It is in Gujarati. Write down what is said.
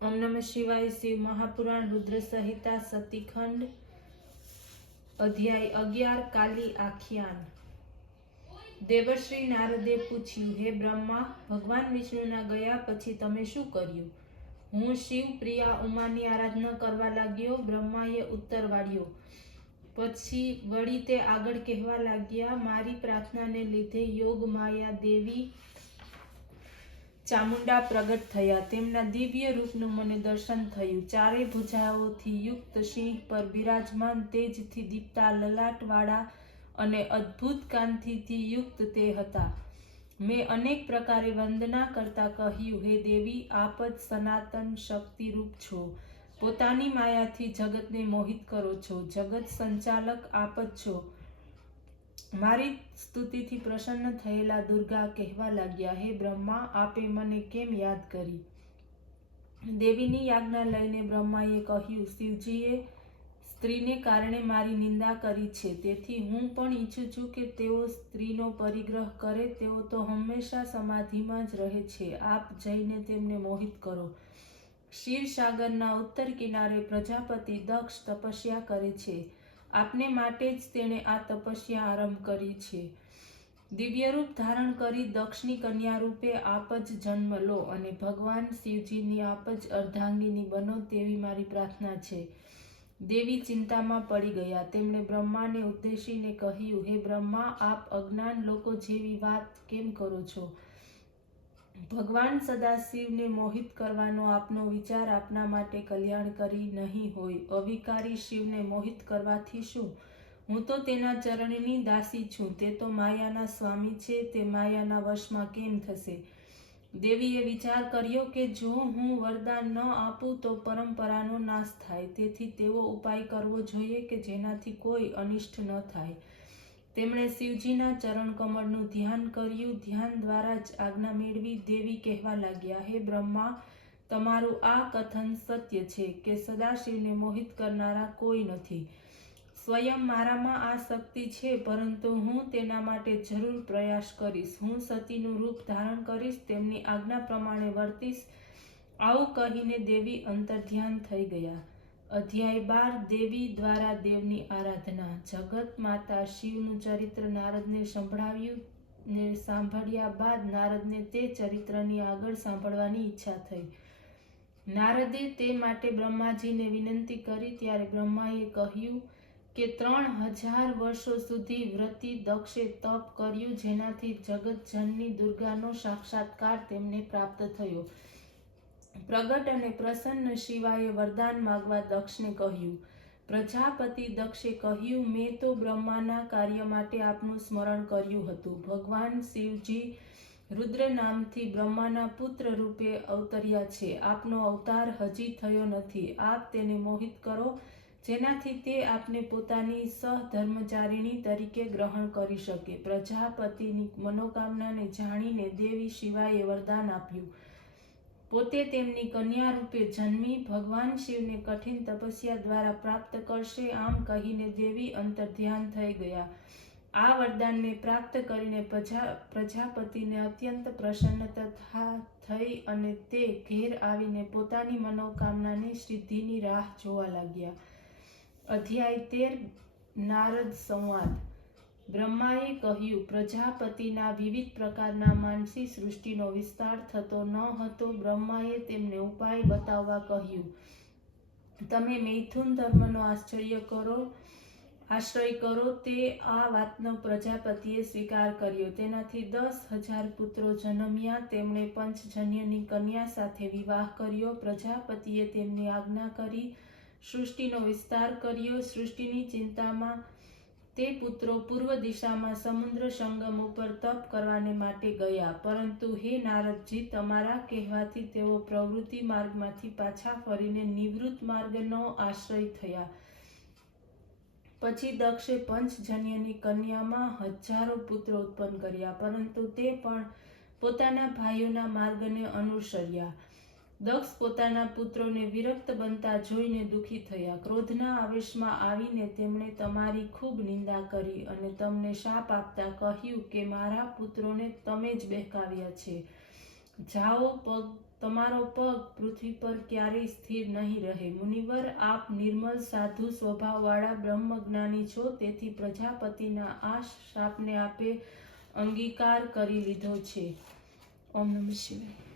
ओम नमः शिवाय। शिव महापुराण रुद्र संहिता सतीखंड अध्याय 11 काली आख्यान। देवर्षि नारदे पूछ्યું, હે બ્રહ્મા, ભગવાન વિષ્ણુના ગયા પછી તમે શું કર્યું? હું શિવ પ્રિયા ઉમાની આરાધના કરવા લાગ્યો, બ્રહ્માએ ઉત્તર વાળ્યો। પછી વળી તે આગળ કહેવા લાગ્યા, મારી પ્રાર્થનાને લીધે યોગ માયા દેવી ચામુંડા પ્રગટ થયા। તેમના દિવ્ય રૂપનું મને દર્શન થયું। ચારે ભુજાઓથી યુક્ત સિંહ પર બિરાજમાન, તેજથી દીપતા લલાટવાળા અને અદ્ભુત કાંતિથી યુક્ત તે હતા। મેં અનેક પ્રકારે વંદના કરતા કહ્યું, હે દેવી, આપ જ સનાતન શક્તિરૂપ છો। પોતાની માયાથી જગતને મોહિત કરો છો। જગત સંચાલક આપ જ છો। મારી સ્તુતિથી પ્રસન્ન થયેલા દુર્ગા કહેવા લાગ્યા, હે બ્રહ્મા, આપે મને કેમ યાદ કરી? દેવીની આજ્ઞા લઈને બ્રહ્માએ કહ્યું, શિવજીએ સ્ત્રીને કારણે મારી નિંદા કરી છે, તેથી હું પણ ઈચ્છું છું કે તેઓ સ્ત્રીનો પરિગ્રહ કરે। તેઓ તો હંમેશા સમાધિમાં જ રહે છે। આપ જઈને તેમને મોહિત કરો। ક્ષીરસાગરના ઉત્તર કિનારે પ્રજાપતિ દક્ષ તપસ્યા કરે છે। આપને માટે જ તેણે આ તપસ્યા આરંભ કરી છે। દિવ્ય રૂપ ધારણ કરી દક્ષની કન્યા રૂપે આપ જ જન્મ લો અને ભગવાન શિવજીની આપ જ અર્ધાંગિની બનો, તેવી મારી પ્રાર્થના છે। દેવી ચિંતામાં પડી ગયા। તેમણે બ્રહ્માને ઉદ્દેશીને કહ્યું, હે બ્રહ્મા, આપ અજ્ઞાન લોકો જેવી વાત કેમ કરો છો? ભગવાન સદાશિવને મોહિત કરવાનો આપનો વિચાર આપના માટે કલ્યાણકારી નહીં હોય। અવિકારી શિવને મોહિત કરવાથી શું? હું તો તેના ચરણની દાસી છું। તે તો માયાના સ્વામી છે, તે માયાના વશમાં કેમ થશે? દેવીએ વિચાર કર્યો કે જો હું વરદાન ન આપું તો પરંપરાનો નાશ થાય, તેથી તેવો ઉપાય કરવો જોઈએ કે જેનાથી કોઈ અનિષ્ટ ન થાય। તેમણે શિવજીના ચરણ કમળનું ધ્યાન કર્યું। ધ્યાન દ્વારા જ આજ્ઞા મેળવી દેવી કહેવા લાગ્યા, હે બ્રહ્મા, તમારું આ કથન સત્ય છે કે સદાશિવને મોહિત કરનારા કોઈ નથી। સ્વયં મારામાં આ શક્તિ છે, પરંતુ હું તેના માટે જરૂર પ્રયાસ કરીશ। હું સતીનું રૂપ ધારણ કરીશ, તેમની આજ્ઞા પ્રમાણે વર્તીશ। આવું કહીને દેવી અંતર્ધ્યાન થઈ ગયા। અધ્યાય 12 દેવી દ્વારા દેવની આરાધના। જગત માતા શિવનું ચરિત્ર નારદને સંભળાવ્યું ને સાંભળ્યા બાદ નારદને તે ચરિત્રની આગળ સાંભળવાની ઈચ્છા થઈ। નારદે તે માટે બ્રહ્માજીને વિનંતી કરી। ત્યારે બ્રહ્માએ કહ્યું કે 3000 વર્ષો સુધી વ્રતી દક્ષે તપ કર્યું, જેનાથી જગતજનની દુર્ગાનો સાક્ષાત્કાર તેમને પ્રાપ્ત થયો। પ્રગટ અને પ્રસન્ન શિવાએ વરદાન માગવા દક્ષને કહ્યું। પ્રજાપતિ દક્ષે કહ્યું, મેં તો બ્રહ્માના કાર્ય માટે આપનું સ્મરણ કર્યું હતું। ભગવાન શિવજી રુદ્ર નામથી બ્રહ્માના પુત્ર રૂપે અવતર્યા છે। આપનો અવતાર હજી થયો નથી। આપ તેને મોહિત કરો, જેનાથી તે આપને પોતાની સહધર્મચારિણી તરીકે ગ્રહણ કરી શકે। પ્રજાપતિની મનોકામનાને જાણીને દેવી શિવાએ વરદાન આપ્યું। પોતે તેમની કન્યા રૂપે જન્મી ભગવાન શિવને કઠિન તપસ્યા દ્વારા પ્રાપ્ત કરશે। આમ કહીને દેવી અંતર્ધ્યાન થઈ ગયા। આ વરદાનને પ્રાપ્ત કરીને પ્રજાપતિને અત્યંત પ્રસન્નતા થઈ અને તે ઘેર આવીને પોતાની મનોકામનાની સિદ્ધિની રાહ જોવા લાગ્યા। અધ્યાય 13 નારદ સંવાદ। બ્રહ્માએ કહ્યું, પ્રજાપતિના વિવિધ પ્રકારના માનસી સૃષ્ટિનો વિસ્તાર થતો ન હતો। બ્રહ્માએ તેમને ઉપાય બતાવવા કહ્યું। તમે મૈથુન ધર્મનો આશ્રય કરો। તે આ વાતનો પ્રજાપતિએ સ્વીકાર કર્યો। તેનાથી 10,000 પુત્રો જન્મ્યા। તેમણે પંચજન્યની કન્યા સાથે વિવાહ કર્યો। પ્રજાપતિએ તેમની આજ્ઞા કરી સૃષ્ટિનો વિસ્તાર કર્યો। સૃષ્ટિની ચિંતામાં તે પુત્રો પૂર્વ દિશામાં સમુદ્ર સંગમ ઉપર તપ કરવાને માટે ગયા। પરંતુ હે નારદજી, તમારા કહેવાથી તેઓ પ્રવૃત્તિ માર્ગમાંથી પાછા ફરીને નિવૃત્ત માર્ગનો આશ્રય થયા। પછી દક્ષે પંચજન્યની કન્યામાં હજારો પુત્રો ઉત્પન્ન કર્યા, પરંતુ તે પણ પોતાના ભાઈઓના માર્ગને અનુસર્યા। દક્ષ પોતાના પુત્રોને વિરક્ત બનતા જોઈને દુઃખી થયા। ક્રોધના આવેશમાં આવીને તેમણે તમારી ખૂબ નિંદા કરી અને તમને શાપ આપતા કહ્યું કે મારા પુત્રોને તમે જ બહેકાવ્યા છે। જાઓ, તમારો પગ પૃથ્વી પર ક્યારેય સ્થિર નહીં રહે. મુનિવર, આપ નિર્મલ સાધુ સ્વભાવવાળા બ્રહ્મજ્ઞાની છો, તેથી પ્રજાપતિના આ શાપને આપે અંગીકાર કરી લીધો છે. ઓમ નમઃ શિવાય.